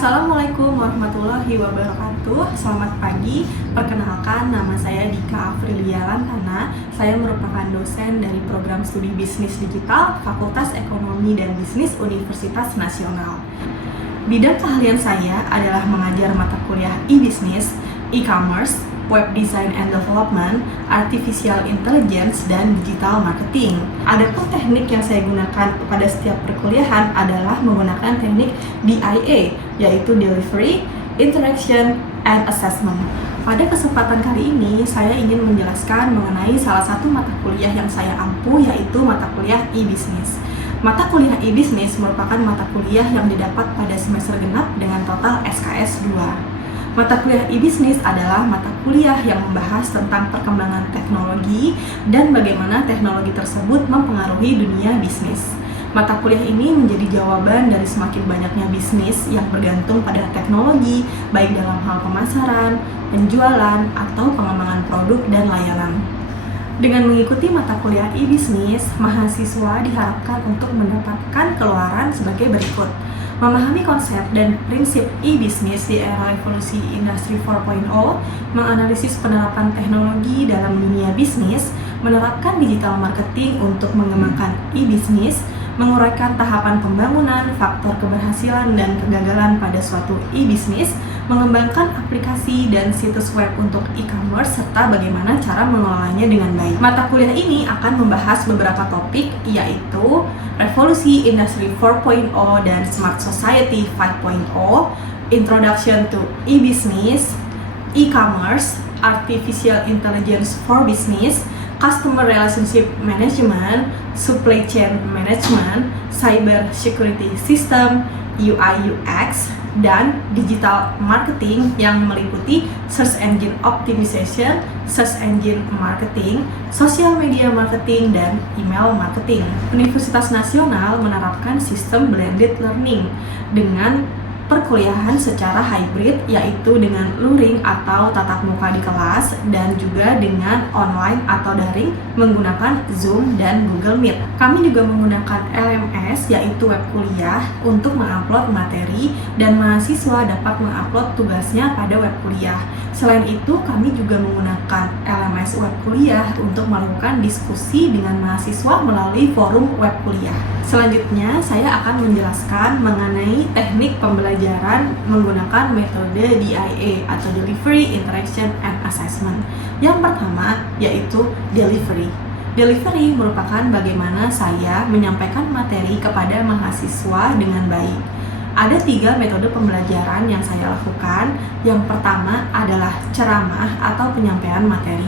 Assalamualaikum warahmatullahi wabarakatuh. Selamat pagi. Perkenalkan, nama saya Dika Afrilia Lantana. Saya merupakan dosen dari program studi Bisnis Digital Fakultas Ekonomi dan Bisnis Universitas Nasional. Bidang keahlian saya adalah mengajar mata kuliah e-business, e-commerce, web design and development, artificial intelligence, dan digital marketing. Adapun teknik yang saya gunakan pada setiap perkuliahan adalah menggunakan teknik DIA, yaitu Delivery, Interaction, and Assessment. Pada kesempatan kali ini, saya ingin menjelaskan mengenai salah satu mata kuliah yang saya ampu, yaitu mata kuliah e-business. Mata kuliah e-business merupakan mata kuliah yang didapat pada semester genap dengan total SKS 2. Mata kuliah e-business adalah mata kuliah yang membahas tentang perkembangan teknologi dan bagaimana teknologi tersebut mempengaruhi dunia bisnis. Mata kuliah ini menjadi jawaban dari semakin banyaknya bisnis yang bergantung pada teknologi, baik dalam hal pemasaran, penjualan, atau pengembangan produk dan layanan. Dengan mengikuti mata kuliah e-business, mahasiswa diharapkan untuk mendapatkan keluaran sebagai berikut. Memahami konsep dan prinsip e-business di era revolusi industri 4.0, menganalisis penerapan teknologi dalam dunia bisnis, menerapkan digital marketing untuk mengembangkan e-business, menguraikan tahapan pembangunan, faktor keberhasilan dan kegagalan pada suatu e-business, mengembangkan aplikasi dan situs web untuk e-commerce, serta bagaimana cara mengelolanya dengan baik. Mata kuliah ini akan membahas beberapa topik, yaitu Revolusi Industri 4.0 dan Smart Society 5.0, Introduction to e-business, e-commerce, Artificial Intelligence for Business, Customer Relationship Management, Supply Chain Management, Cyber Security System, UI/UX, dan digital marketing yang meliputi search engine optimization, search engine marketing, social media marketing, dan email marketing. Universitas Nasional menerapkan sistem blended learning dengan perkuliahan secara hybrid, yaitu dengan luring atau tatap muka di kelas dan juga dengan online atau daring menggunakan Zoom dan Google Meet. Kami juga menggunakan LMS, yaitu web kuliah, untuk mengupload materi dan mahasiswa dapat mengupload tugasnya pada web kuliah. Selain itu, kami juga menggunakan LMS web kuliah untuk melakukan diskusi dengan mahasiswa melalui forum web kuliah. Selanjutnya, saya akan menjelaskan mengenai teknik pembelajaran menggunakan metode DIA atau Delivery, Interaction, and Assessment. Yang pertama, yaitu Delivery. Delivery merupakan bagaimana saya menyampaikan materi kepada mahasiswa dengan baik. Ada 3 metode pembelajaran yang saya lakukan. Yang pertama adalah ceramah atau penyampaian materi.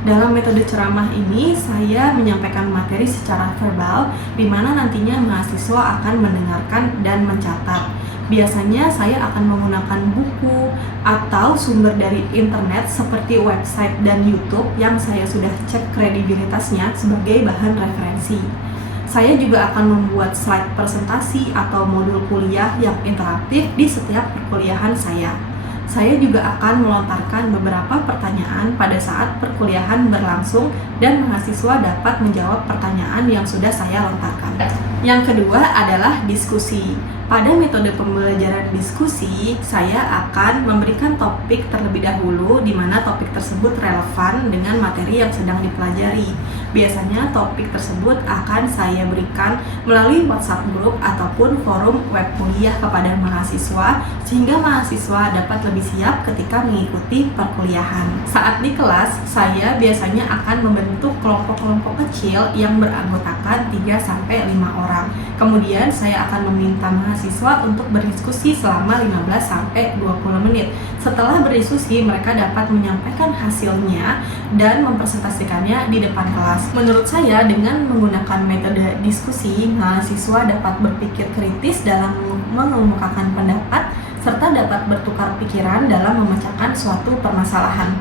Dalam metode ceramah ini, saya menyampaikan materi secara verbal, di mana nantinya mahasiswa akan mendengarkan dan mencatat. Biasanya saya akan menggunakan buku atau sumber dari internet seperti website dan YouTube yang saya sudah cek kredibilitasnya sebagai bahan referensi. Saya juga akan membuat slide presentasi atau modul kuliah yang interaktif di setiap perkuliahan saya. Saya juga akan melontarkan beberapa pertanyaan pada saat perkuliahan berlangsung dan mahasiswa dapat menjawab pertanyaan yang sudah saya lontarkan. Yang kedua adalah diskusi. Pada metode pembelajaran diskusi, saya akan memberikan topik terlebih dahulu di mana topik tersebut relevan dengan materi yang sedang dipelajari. Biasanya topik tersebut akan saya berikan melalui WhatsApp group ataupun forum web kuliah kepada mahasiswa sehingga mahasiswa dapat lebih siap ketika mengikuti perkuliahan. Saat di kelas, saya biasanya akan membentuk kelompok-kelompok kecil yang beranggotakan 3-5 orang. Kemudian saya akan meminta mahasiswa untuk berdiskusi selama 15-20 menit. Setelah berdiskusi, mereka dapat menyampaikan hasilnya dan mempresentasikannya di depan kelas. Menurut saya, dengan menggunakan metode diskusi, mahasiswa dapat berpikir kritis dalam mengemukakan pendapat, serta dapat bertukar pikiran dalam memecahkan suatu permasalahan.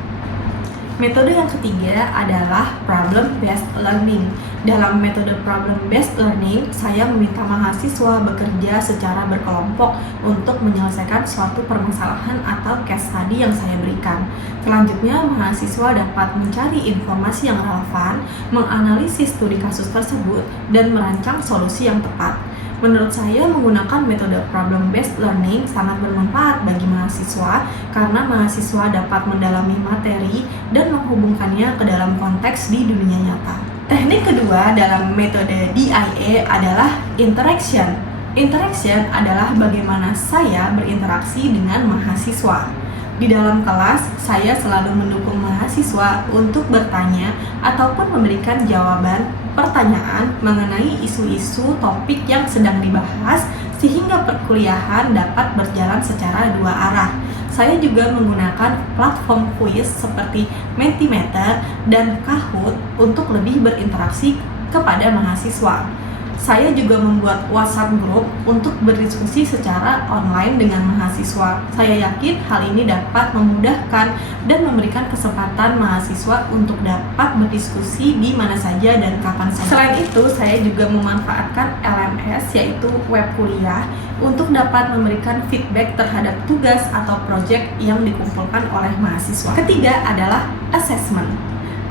Metode yang ketiga adalah problem-based learning. Dalam metode problem-based learning, saya meminta mahasiswa bekerja secara berkelompok untuk menyelesaikan suatu permasalahan atau case study yang saya berikan. Selanjutnya, mahasiswa dapat mencari informasi yang relevan, menganalisis studi kasus tersebut, dan merancang solusi yang tepat. Menurut saya menggunakan metode problem based learning sangat bermanfaat bagi mahasiswa karena mahasiswa dapat mendalami materi dan menghubungkannya ke dalam konteks di dunia nyata. Teknik kedua dalam metode DIA adalah interaction. Interaction adalah bagaimana saya berinteraksi dengan mahasiswa. Di dalam kelas, saya selalu mendukung mahasiswa untuk bertanya ataupun memberikan jawaban pertanyaan mengenai isu-isu topik yang sedang dibahas sehingga perkuliahan dapat berjalan secara dua arah. Saya juga menggunakan platform kuis seperti Mentimeter dan Kahoot untuk lebih berinteraksi kepada mahasiswa. Saya juga membuat WhatsApp group untuk berdiskusi secara online dengan mahasiswa. Saya yakin hal ini dapat memudahkan dan memberikan kesempatan mahasiswa untuk dapat berdiskusi di mana saja dan kapan saja. Selain itu, saya juga memanfaatkan LMS yaitu web kuliah untuk dapat memberikan feedback terhadap tugas atau proyek yang dikumpulkan oleh mahasiswa. Ketiga adalah assessment.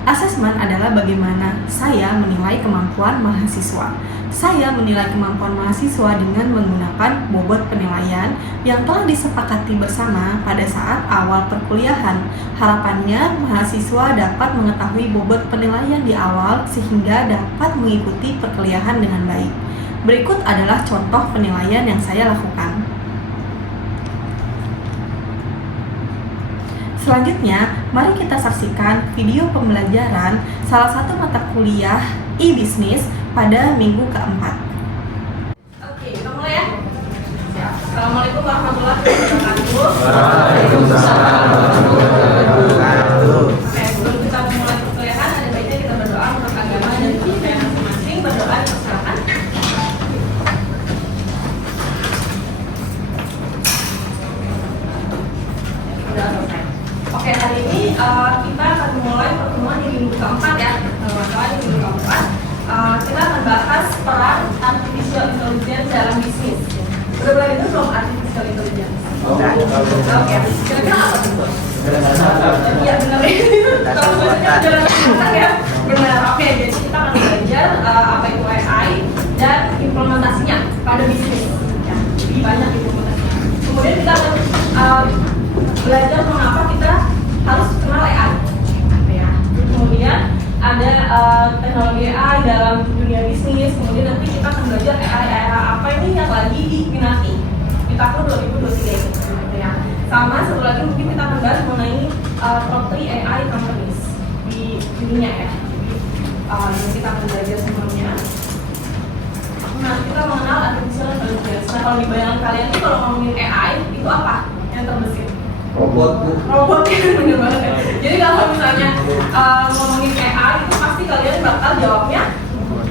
Assessment adalah bagaimana saya menilai kemampuan mahasiswa. Saya menilai kemampuan mahasiswa dengan menggunakan bobot penilaian yang telah disepakati bersama pada saat awal perkuliahan. Harapannya, mahasiswa dapat mengetahui bobot penilaian di awal sehingga dapat mengikuti perkuliahan dengan baik. Berikut adalah contoh penilaian yang saya lakukan. Selanjutnya, mari kita saksikan video pembelajaran salah satu mata kuliah e-business pada minggu keempat. Oke, kita mulai ya. Assalamualaikum warahmatullahi wabarakatuh. Waalaikumsalam warahmatullahi wabarakatuh. Oke, sebelum kita mulai perkuliahan, ada baiknya kita berdoa untuk agama dan kepercayaan masing-masing. Berdoa dipersilakan. Oke, hari ini kita akan mulai pertemuan di minggu keempat ya. Di minggu keempat kita akan bahas peran artificial intelligence dalam bisnis. Udah belajar itu belum artificial intelligence? Oke, kira-kira apa tuh? Iya benar ya. Kalau bahasanya sederhana ya. Benar. Oke, jadi kita akan belajar apa itu AI dan implementasinya pada bisnis. Ya, lebih banyak implementasinya. Kemudian kita akan belajar mengapa kita harus kenal AI. Ya. Kemudian ada teknologi AI dalam dunia bisnis. Kemudian nanti kita akan belajar AI apa ini yang lagi diminati di tahun 2023 gitu ya. Sama satu lagi mungkin kita akan bahas mengenai top 3 AI companies di dunia ya. Jadi kita akan belajar semuanya. Nah, kita mengenal artificial intelligence. Nah, kalau di bayangan kalian itu kalau ngomongin AI itu apa yang terbesit? Robot ya, bener banget ya. Jadi kalau misalnya ngomongin AI itu pasti kalian bakal jawabnya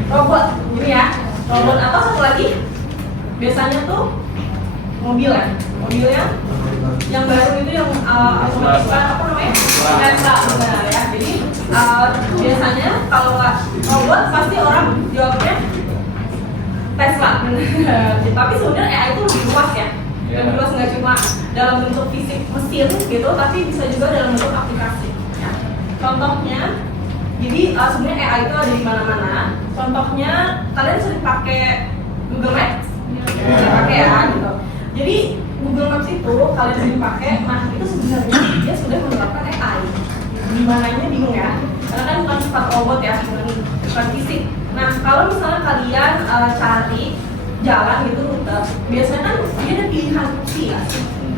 robot gitu ya. Robot atau satu lagi biasanya tuh mobil ya. Mobilnya yang baru itu yang otomatis apa namanya? Tesla benar ya. Jadi biasanya kalau robot pasti orang jawabnya Tesla benar. Tapi sebenarnya AI itu lebih luas ya. Dan luas nggak cuma dalam bentuk fisik mesin gitu, tapi bisa juga dalam bentuk aplikasi. Ya. Contohnya, jadi sebenarnya AI itu ada di mana-mana. Contohnya, kalian sering pakai Google Maps, sering pakai ya, gitu. Jadi Google Maps itu kalian sering pakai, nah itu sebenarnya dia sudah menerapkan AI. Di mananya bingung ya, karena kan bukan sifat robot ya, bukan fisik. Nah kalau misalnya kalian cari jalan gitu rute, biasanya kan dia ada pilihan opsi ya,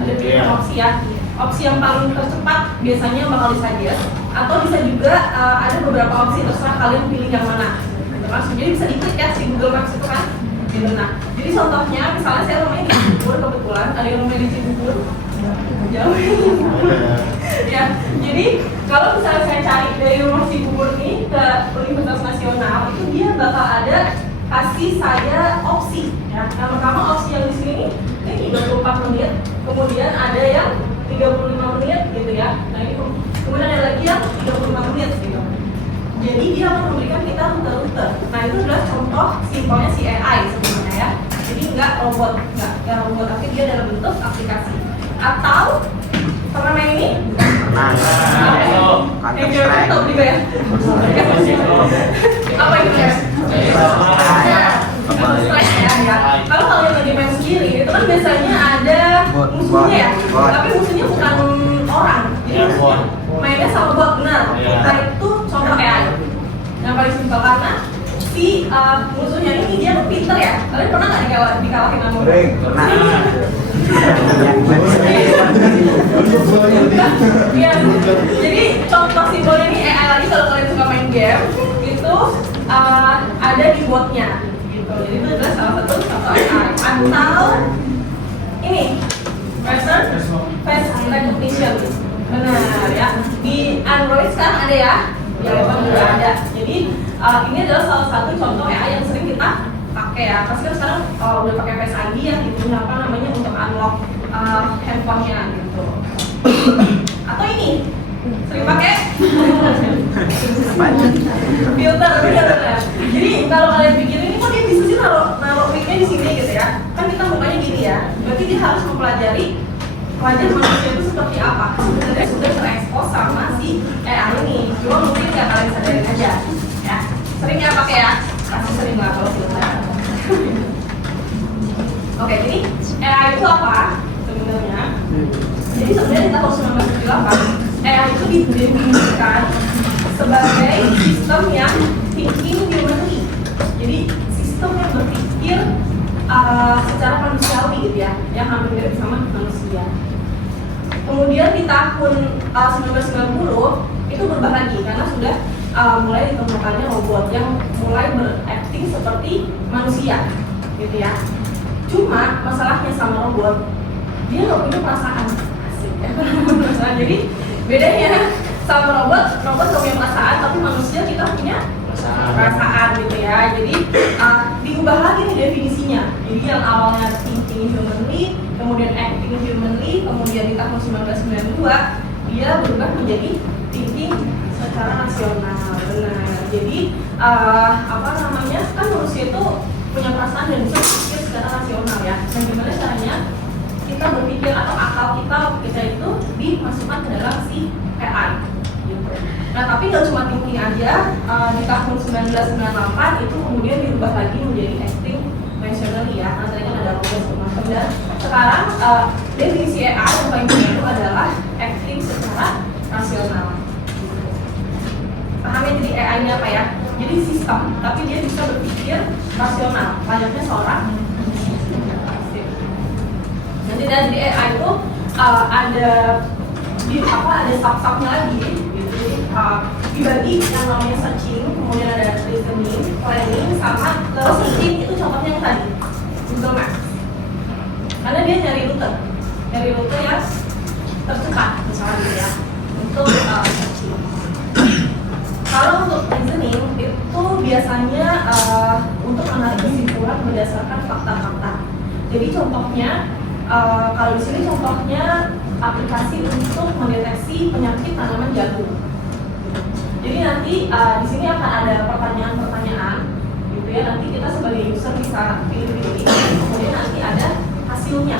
ada pilihan opsi ya. Opsi yang paling tercepat biasanya bakal disuggest, atau bisa juga ada beberapa opsi terserah kalian pilih yang mana. Langsung jadi bisa diklik ya si Google Maps itu kan. Gitu. Nah, jadi contohnya misalnya saya rumahnya di Cibubur kebetulan, ada yang rumahnya di Cibubur. Jauh. Ya, jadi kalau misalnya saya cari dari rumah Cibubur nih ke Universitas Nasional, itu dia bakal ada kasih saya opsi ya. Yang pertama opsi yang di sini ini 24 menit, kemudian ada yang 35 menit gitu ya. Nah ini kemudian ada lagi yang 35 menit gitu. Jadi dia akan memberikan kita rute-rute. Nah itu adalah contoh simpelnya si AI sebenarnya ya. Jadi nggak robot, nggak robot, tapi dia dalam bentuk aplikasi. Atau pernah main ini? Pernah. Yang jawab tahu juga ya. Apa itu ya? Ya. Kalau musuhnya ini dia kan pinter ya. Kalian pernah nggak dikalahin sama musuh? Pernah. Iya. Jadi contoh simbolnya ini AI lagi kalau kalian suka main game itu ada di botnya gitu. Jadi itu adalah salah satu contoh AI. Atau ini face recognition. Benar ya. Di Android sekarang ada ya. Di iPhone juga ada. Jadi ini adalah salah satu contoh AI yang sering kita pakai ya. Pasti kan sekarang udah pakai Face ID ya, itu apa namanya untuk unlock handphonenya gitu. Atau ini sering pakai filter, benar. Jadi kalau kalian pikir ini kok dia bisa sih naruh mic-nya di sini gitu ya? Kan kita mukanya gini ya. Berarti dia harus mempelajari wajah manusia itu seperti apa. Sebenarnya sudah terekspos sama si AI ini. Cuma mungkin nggak kalian sadarin aja. Ya, sering ya pakai ya? Pasti sering lah kalau filter. Oke, jadi AI itu apa sebenarnya? Jadi sebenarnya di tahun 1978 AI itu didefinisikan sebagai sistem yang thinking humanly. Jadi sistem yang berpikir secara manusiawi gitu ya, yang hampir mirip sama manusia. Kemudian di tahun 1990 itu berubah lagi karena sudah mulai ditemukannya robot yang mulai berakting seperti manusia, gitu ya. Cuma masalahnya sama robot, dia nggak punya perasaan. Asik ya, perasaan. Jadi bedanya sama robot nggak punya perasaan, tapi manusia kita punya perasaan gitu ya. Jadi diubah lagi nih definisinya. Jadi yang awalnya thinking humanly, kemudian acting humanly, kemudian di tahun 1992 dia berubah menjadi thinking secara rasional. Benar. Jadi apa namanya, kan manusia itu punya perasaan dan bisa berpikir secara rasional ya. Dan gimana caranya kita berpikir atau akal kita itu dimasukkan ke dalam si AI gitu. Nah tapi nggak cuma thinking aja, di tahun 1998 itu kemudian dirubah lagi menjadi acting rationally ya, karena tadi kan ada robot semacam. Dan sekarang definisi AI yang paling penting itu adalah acting secara rasional. Paham ya, jadi AI ini apa ya? Jadi sistem, tapi dia bisa berpikir rasional, layaknya seorang. Nanti dari AI itu ada ada sub-subnya lagi gitu. Jadi dibagi yang namanya searching, kemudian ada reasoning, planning, sama terus searching itu contohnya yang tadi Google Maps. Karena dia nyari rute yang tercepat misalnya gitu ya untuk searching. Kalau untuk reasoning itu biasanya untuk menarik kesimpulan berdasarkan fakta-fakta. Jadi contohnya kalau di sini contohnya aplikasi untuk mendeteksi penyakit tanaman jagung. Jadi nanti di sini akan ada pertanyaan-pertanyaan, gitu ya. Nanti kita sebagai user bisa pilih-pilih, kemudian nanti ada hasilnya.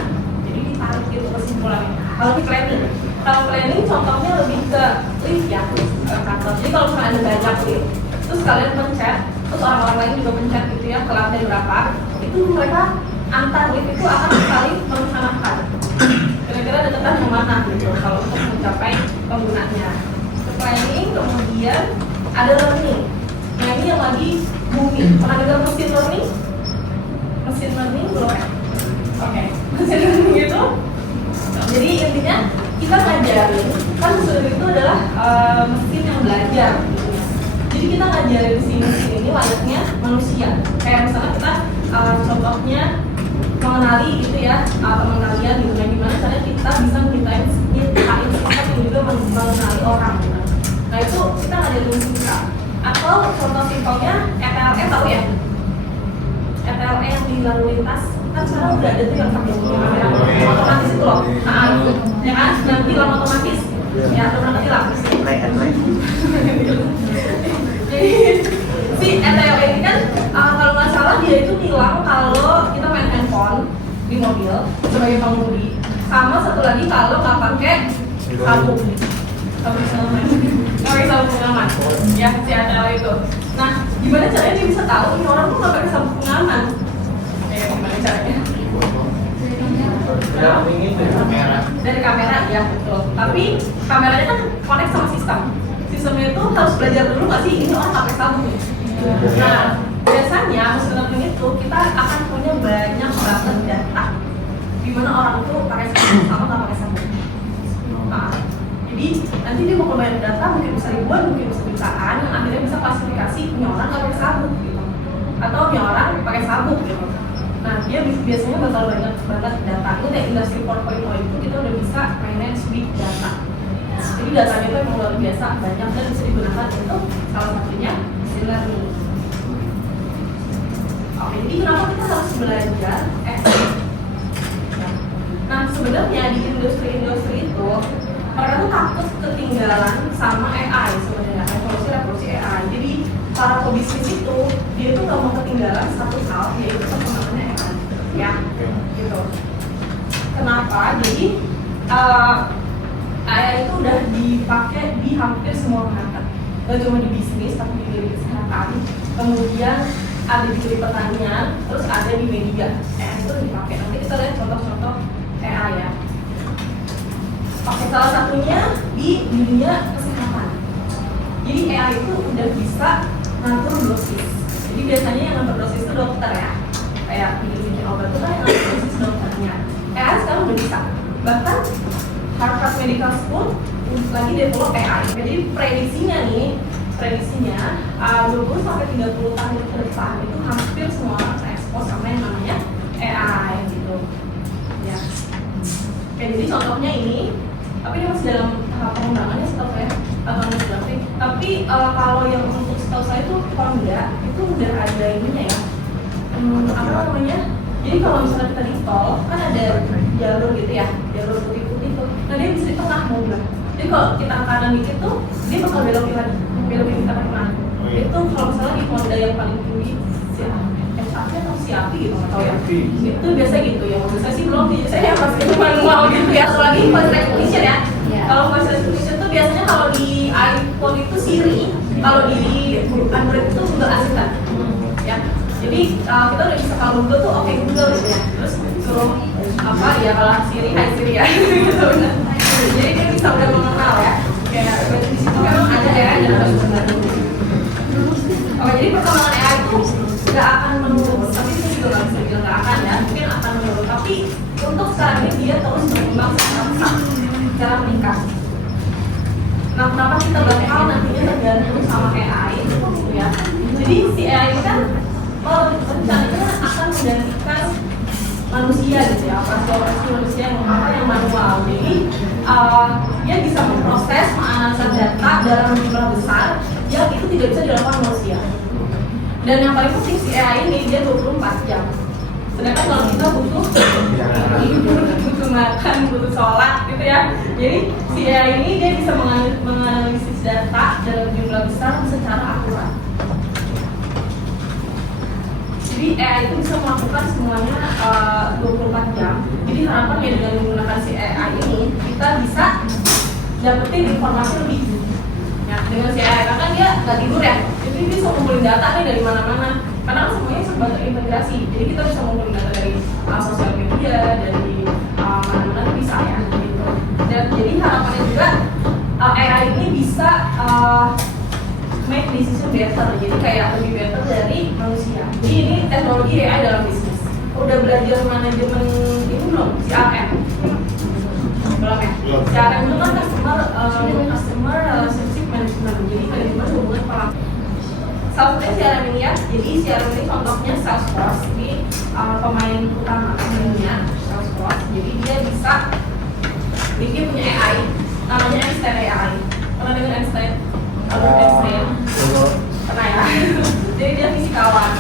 Jadi ditarik gitu kesimpulannya. Kalau di planning contohnya lebih ke list ya, kantor. Jadi kalau misalnya ada banyak list, terus kalian pencet, terus orang-orang lain juga pencet gitu ya ke lantai berapa, itu mereka antar lift itu akan saling merencanakan kira-kira dekatan yang mana gitu kalau untuk mencapai penggunanya. Planning, kemudian ada learning. Nah ini yang lagi booming. Pernah dengar machine learning? Machine learning belum ya? Oke. Machine learning itu jadi intinya kita ngajarin, kan mesin itu adalah mesin yang belajar gitu ya. Jadi kita ngajarin si mesin ini layaknya manusia. Kayak misalnya kita contohnya mengenali gitu ya, pengenalian gitu. Nah gimana caranya kita bisa menciptain sifat yang juga mengenali orang gitu. Nah itu kita ngajarin singkat. Atau contoh simpelnya ETLE, tahu ya? ETLE yang di lalu lintas kan sekarang udah ada tuh yang pakai kamera otomatis itu loh. Nah, ya kan, yang tilang otomatis. Ya, pernah tilang. Jadi si ETLE ini kan kalau nggak salah dia itu tilang kalau kita main handphone di mobil sebagai pengemudi. Sama satu lagi kalau nggak pakai sabuk. Pakai sabuk pengaman. Ya, si ETLE itu. Nah, gimana caranya dia bisa tahu ini orang tuh nggak pakai sabuk pengaman? Gimana caranya? Dari kamera ya betul. Tapi kameranya kan connect sama sistem. Sistemnya itu harus belajar dulu nggak sih ini orang pakai sabuk. Nah biasanya machine learning itu kita akan punya banyak banget data di mana orang itu pakai sabuk sama nggak pakai sabuk. Nah, jadi nanti dia mau banyak data, mungkin bisa ribuan, mungkin bisa jutaan, yang akhirnya bisa klasifikasi punya orang nggak pakai sabuk gitu, atau punya orang pakai sabuk gitu. Nah, dia biasanya bakal banyak banget data. Itu kayak industri 4.0 itu kita udah bisa manage big data. Jadi datanya itu emang luar biasa banyak dan bisa digunakan untuk salah satunya machine learning. Oke, jadi kenapa kita harus belajar SE? Nah, sebenarnya di industri-industri itu mereka tuh takut ketinggalan sama AI sebenarnya, revolusi AI. Jadi para pebisnis itu dia tuh nggak mau ketinggalan satu hal, yaitu perkembangannya AI, ya, gitu. Kenapa? Jadi AI itu udah dipakai di hampir semua market, gak cuma di bisnis tapi juga di kesehatan, kemudian ada juga di pertanian, terus ada di media. AI itu dipakai. Nanti kita lihat contoh-contoh AI ya. Oke, salah satunya di dunia kesehatan. Jadi AI itu udah bisa ngatur dosis. Jadi biasanya yang ngatur dosis itu dokter ya. Kayak bikin obat itu kan yang ngatur dosis dokternya. AI sekarang udah bisa. Bahkan Harvard Medical School lagi develop AI. Jadi prediksinya 20 sampai 30 tahun ke depan itu hampir semua orang terekspos sama yang namanya AI gitu. Ya. Oke, jadi contohnya ini, tapi ini masih dalam tahap pengembangannya setahu saya, tapi kalau yang untuk setahu saya itu Honda itu udah ada ininya ya, apa namanya? Jadi kalau misalnya kita di tol kan ada jalur gitu ya, jalur putih-putih tuh. Nah dia bisa di tengah mobil. Jadi kalau kita ke kanan dikit tuh dia bakal belokin lagi, belokin kita ke kanan. Itu kalau misalnya di Honda yang paling tinggi SAP atau Siapi gitu, nggak tahu ya. Itu biasa gitu ya. Mobil saya sih belum, saya yang masih manual gitu ya. Atau lagi voice recognition ya. Kalau voice recognition tuh biasanya kalau di iPhone itu Siri, kalau di Android itu Google Assistant. Ya. Jadi kita udah bisa kalau Google tuh oke Google gitu ya. Terus suruh apa ya, kalau Siri Hai Siri ya. Gitu benar. Jadi dia bisa udah mengenal ya. Kayak di situ memang ada ya, ada sebenarnya. Oke, jadi perkembangan AI itu nggak akan menurun, tapi ini juga nggak bisa bilang nggak akan ya, mungkin akan menurun. Tapi untuk sekarang ini dia terus berkembang secara meningkat. Nah, kenapa kita bakal nantinya tergantung sama AI gitu ya? Jadi si AI ini kan rencananya akan menggantikan manusia gitu ya, operasi manusia yang manual. Jadi dia bisa memproses, menganalisa data dalam jumlah besar yang itu tidak bisa dilakukan manusia. Dan yang paling penting si AI ini dia 24 jam. Sedangkan kalau kita butuh makan, butuh sholat gitu ya. Jadi si AI ini dia bisa menganalisis data dalam jumlah besar secara akurat. Jadi AI itu bisa melakukan semuanya 24 jam. Jadi harapannya dengan menggunakan si AI ini kita bisa dapetin informasi lebih ya, dengan si AI, karena dia nggak tidur ya. Jadi dia bisa ngumpulin data nih dari mana-mana. Karena kan semuanya serba terintegrasi. Jadi kita bisa ngumpulin data dari sosial media, dari mana-mana bisa ya. Gitu. Dan jadi harapannya juga AI ini bisa make decision better, jadi kayak lebih better dari manusia. Jadi ini teknologi AI dalam bisnis. Udah belajar manajemen ini belum? CRM? Belum ya? CRM itu kan customer relationship management. Jadi manajemen hubungan pelanggan. Salah satunya CRM ini ya. Jadi CRM ini contohnya Salesforce. Ini pemain utama mainnya Salesforce. Jadi dia bisa bikin punya AI, namanya Einstein AI. Pernah dengar Einstein? Pernah ya? Jadi dia fisikawan.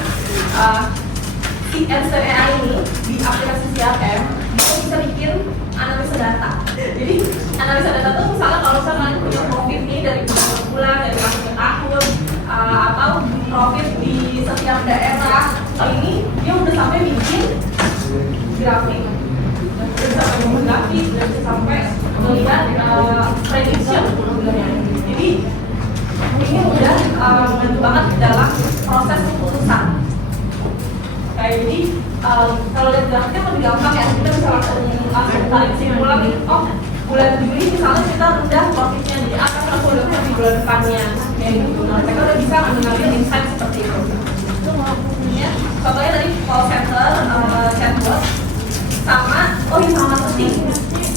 Si Einstein AI ini di aplikasi CRM itu bisa bikin analisa data. Jadi analisa data itu misalnya kalau misalnya punya profit nih dari bulan, dari masuk ke tahun, atau profit di setiap daerah, ini dia udah sampai bikin grafik, udah sampai membuat grafik, dan sampai melihat prediction sebenarnya. Jadi ini udah membantu banget dalam proses keputusan. Kayak jadi kalau lihat grafiknya lebih gampang ya, kita bisa langsung tarik kesimpulan nih. Oh, bulan Juli misalnya kita rendah profitnya, jadi akan langsung dapat di bulan depannya. Kayak gitu. Nah, mereka udah bisa mengambil insight seperti itu. Ya, contohnya tadi call center, chatbot, sama sama marketing,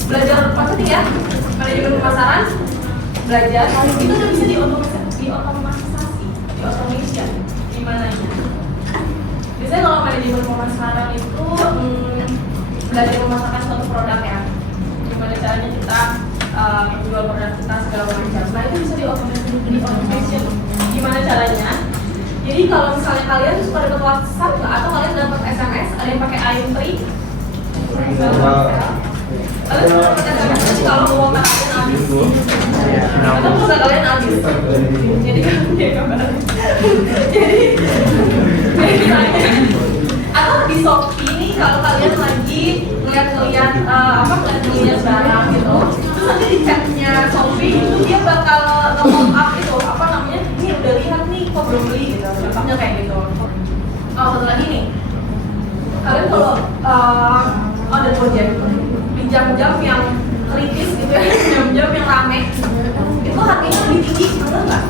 belajar marketing ya, manajemen pemasaran, belajar itu udah bisa diotomatisasi, gimana ya? Biasanya kalau manajemen pemasaran itu belajar memasarkan suatu produk ya, gimana caranya kita menjual produk kita segala macam. Nah itu bisa di-automation. Gimana caranya? Jadi kalau misalnya kalian suka dapat WhatsApp atau kalian dapat SMS, ada yang pakai IM3, kalian suka dapat SMS kalau mau kalian habis, atau pulsa kalian habis. Jadi atau di Shopee nih kalau kalian lagi ngeliat barang gitu, terus nanti di chatnya Shopee itu dia bakal nge-pop up itu apa namanya, ini udah lihat nih kok belum beli gitu, contohnya kayak gitu. Satu lagi nih, kalian kalau ada Gojek di jam-jam yang kritis gitu ya, jam-jam yang rame, itu harganya lebih tinggi, bener nggak?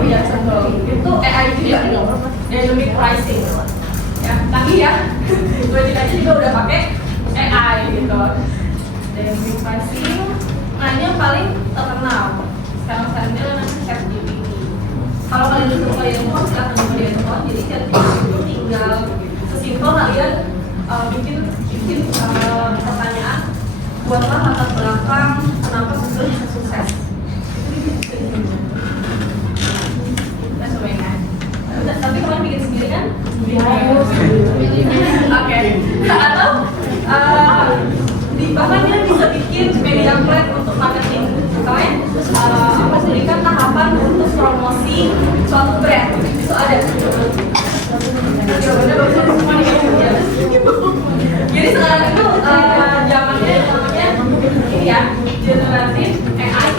Iya, betul. Itu AI juga nih, dynamic pricing. Ya, lagi ya, Gojek aja juga udah pakai AI gitu. Dynamic pricing, nah ini yang paling terkenal. Sekarang ini namanya ChatGPT. Kalau kalian dulu kalian mau silahkan coba di handphone. Jadi ChatGPT itu tinggal sesimpel kalian bikin pertanyaan, buatlah latar belakang kenapa Google bisa sukses. Kita cobain kan? Tapi kalian bikin sendiri kan? Oke. Atau bahkan dia bisa bikin media plan untuk marketing. Memberikan tahapan untuk promosi suatu brand. Itu ada. Jawabannya bagus semua nih. Jadi sekarang itu zamannya namanya ini ya, generatif AI.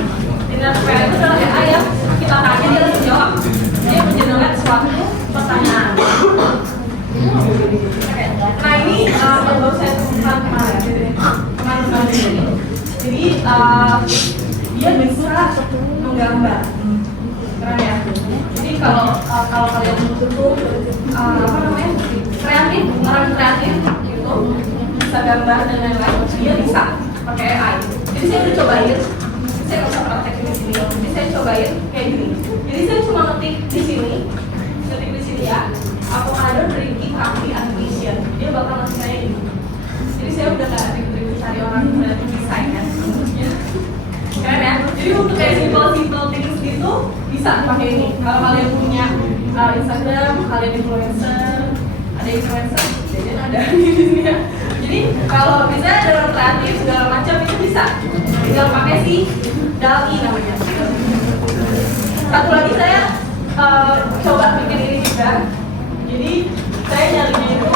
Generatif AI itu adalah AI yang kita tanya dia langsung jawab. Dia mengenerate suatu pertanyaan. Nah ini yang baru saya temukan kemarin ini. Jadi dia bisa menggambar, keren ya. Jadi kalau kalian butuh kreatif, orang kreatif gitu, bisa gambar dan lain-lain, dia bisa pakai AI. Jadi saya udah cobain, saya nggak usah praktek di sini. Jadi saya cobain kayak gini. Jadi saya cuma ngetik di sini ya. Avocado drinking coffee animation, dia bakal ngasih saya ini. Jadi saya udah nggak ribet-ribet cari orang kreatif desain kan. Keren ya. Jadi untuk kayak simple things gitu bisa pakai ini. Kalau kalian punya Instagram, kalian influencer, ada influencer, jadi ada di sini ya. Jadi kalau bisa ada orang kreatif segala macam itu bisa. Tinggal pakai si DALL-E namanya. Satu lagi saya coba bikin ini juga. Jadi saya nyarinya itu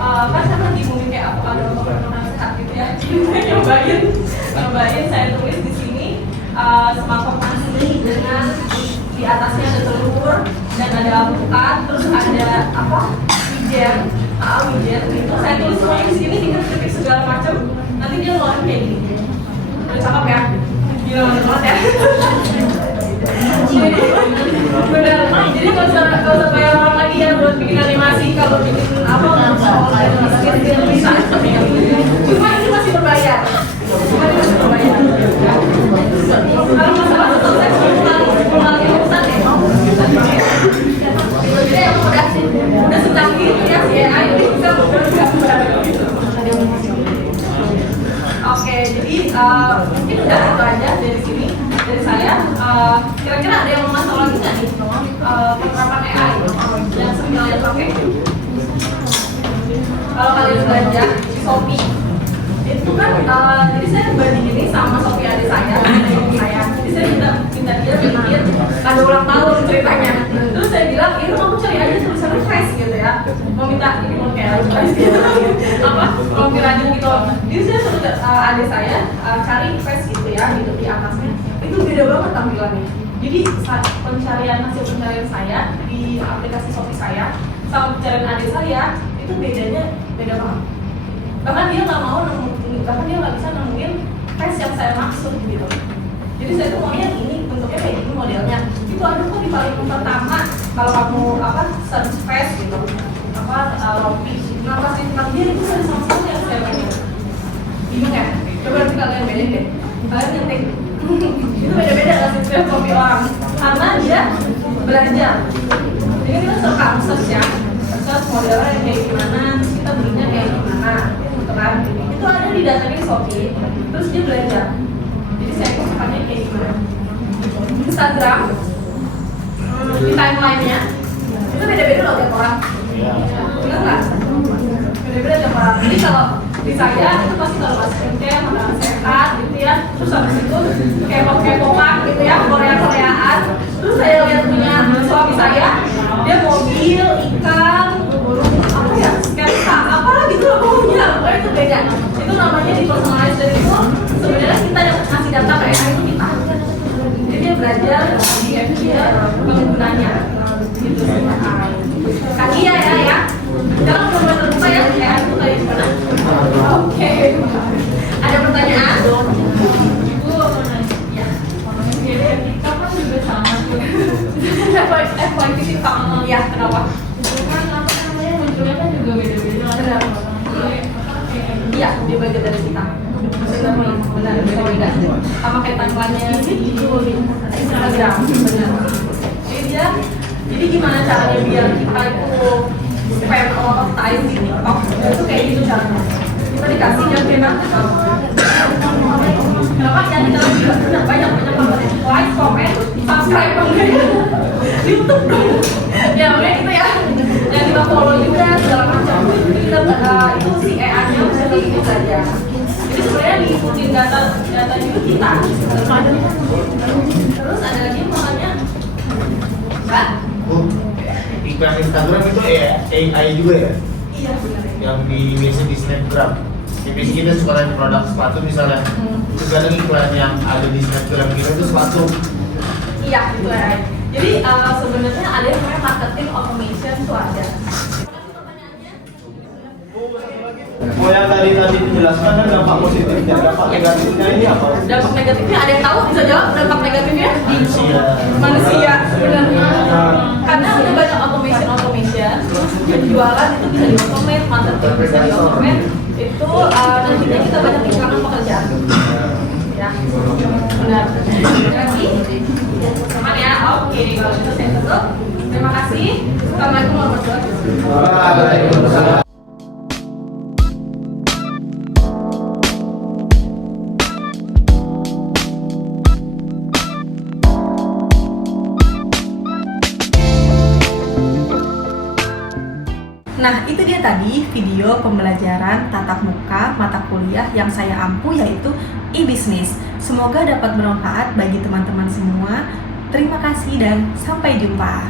kan saya lagi ngomongin kayak avocado makanan sehat gitu ya. Jadi saya nyobain saya tulis di sini semangkok nasi dengan di atasnya ada telur dan ada alpukat, terus ada wijen gitu. Saya tulis semuanya di sini, dikit-dikit segala macam. Nanti dia ngeluarin kayak gini. Udah cakep ya? Gila banget ya. Jadi kalau usah bayar orang lagi ya buat bikin animasi, kalau bikin apa bisa. Cuma ini masih berbayar. Kalau masalah itu saya mengalami urusan ya. Jadi emang udah secanggih itu ya si AI ini bisa bergambar gitu. Oke, jadi mungkin udah itu aja dari sini. Dari saya, kira-kira ada yang mau masuk lagi nggak nih penerapan AI yang sering kalian pakai? Kalau kalian belanja di Shopee, itu kan jadi saya banding ini sama Shopee adik saya, jadi saya minta dia bikin kado ulang tahun ceritanya. Terus saya bilang, ini kamu cari aja tulisannya fresh gitu ya, mau minta ini mau kayak fresh gitu, mau kiranya gitu. Jadi saya suruh adik saya cari fresh gitu ya, gitu di atasnya. Itu beda banget tampilannya. Jadi hasil pencarian saya di aplikasi Shopee saya sama pencarian adik saya itu beda banget. Bahkan dia nggak bisa nemuin face yang saya maksud gitu. Jadi saya tuh maunya ini bentuknya kayak gini modelnya. Itu itu ada kok di paling pertama kalau kamu search face gitu rompi. Nah pas di dia itu ada sama sekali yang saya baca. Bingung ya? Coba nanti kalian bedain deh. Kalian ngetik itu beda-beda sih kopi orang karena dia belajar. Jadi kita suka search ya, search modelnya yang kayak gimana, terus kita belinya kayak gimana, gitu kan? Itu ada di database Shopee, terus dia belajar. Jadi saya kesukaannya kayak gimana? Instagram, di timeline-nya itu beda-beda loh tiap orang. Bener nggak? Beda-beda tiap orang. Jadi kalau di saya itu pasti kalau bahas skincare, makanan sehat gitu ya. Terus habis itu K-pop-K-popan gitu ya, Korea-Koreaan. Terus saya lihat punya suami saya, dia mobil, ikan, burung apa ya, sketsa, apalah gitu loh pokoknya. Pokoknya itu beda. Itu namanya di personalize dan itu sebenarnya kita yang ngasih data kayak itu kita. Jadi dia belajar di dia penggunanya. Gitu sih. Kaki ya. Sekarang udah mulai terbuka ya, kayak aku kayak gimana? Oke. Ada pertanyaan? Ibu mau nanya. Ya. Kita kan juga sama tuh. FYP sih sama. Ya, kenapa? Itu kan apa namanya munculnya kan juga beda-beda. Iya, dia belajar dari kita. Benar, beda-beda. Sama kayak timeline-nya gitu di Instagram, benar. Jadi gimana caranya biar kita itu spend a lot of time di TikTok? Itu kayak gitu caranya. Kita dikasih yang enak. Kenapa? Yang kita juga benar banyak banget like, comment, subscribe di YouTube dong. Ya makanya itu ya. Yang kita follow juga segala macam. Kita itu si AI-nya bisa gitu saja. Jadi sebenarnya diikutin data juga kita. Terus ada lagi makanya, Mbak? Iklan Instagram itu AI juga ya? Iya benar. Yang biasa di Snapgram. Jadi kita suka lihat produk sepatu misalnya. Terus kadang iklan yang ada di Snapgram kita itu sepatu. Iya itu ya. Jadi sebenarnya ada yang namanya marketing automation itu ada. Oh yang tadi dijelaskan kan dampak positifnya, dampak negatifnya ini apa? Dampak negatifnya ada yang tahu bisa jawab dampak negatifnya? Manusia sebenarnya. Karena udah banyak automation, penjualan itu bisa di-automate, marketing bisa di-automate, itu nantinya kita banyak kehilangan pekerjaan. Ya, benar. Lagi, aman ya. Oke, kalau gitu saya tutup. Terima kasih. Assalamualaikum warahmatullahi wabarakatuh. Waalaikumsalam. Nah, itu dia tadi video pembelajaran tatap muka mata kuliah yang saya ampu yaitu e-business. Semoga dapat bermanfaat bagi teman-teman semua. Terima kasih dan sampai jumpa.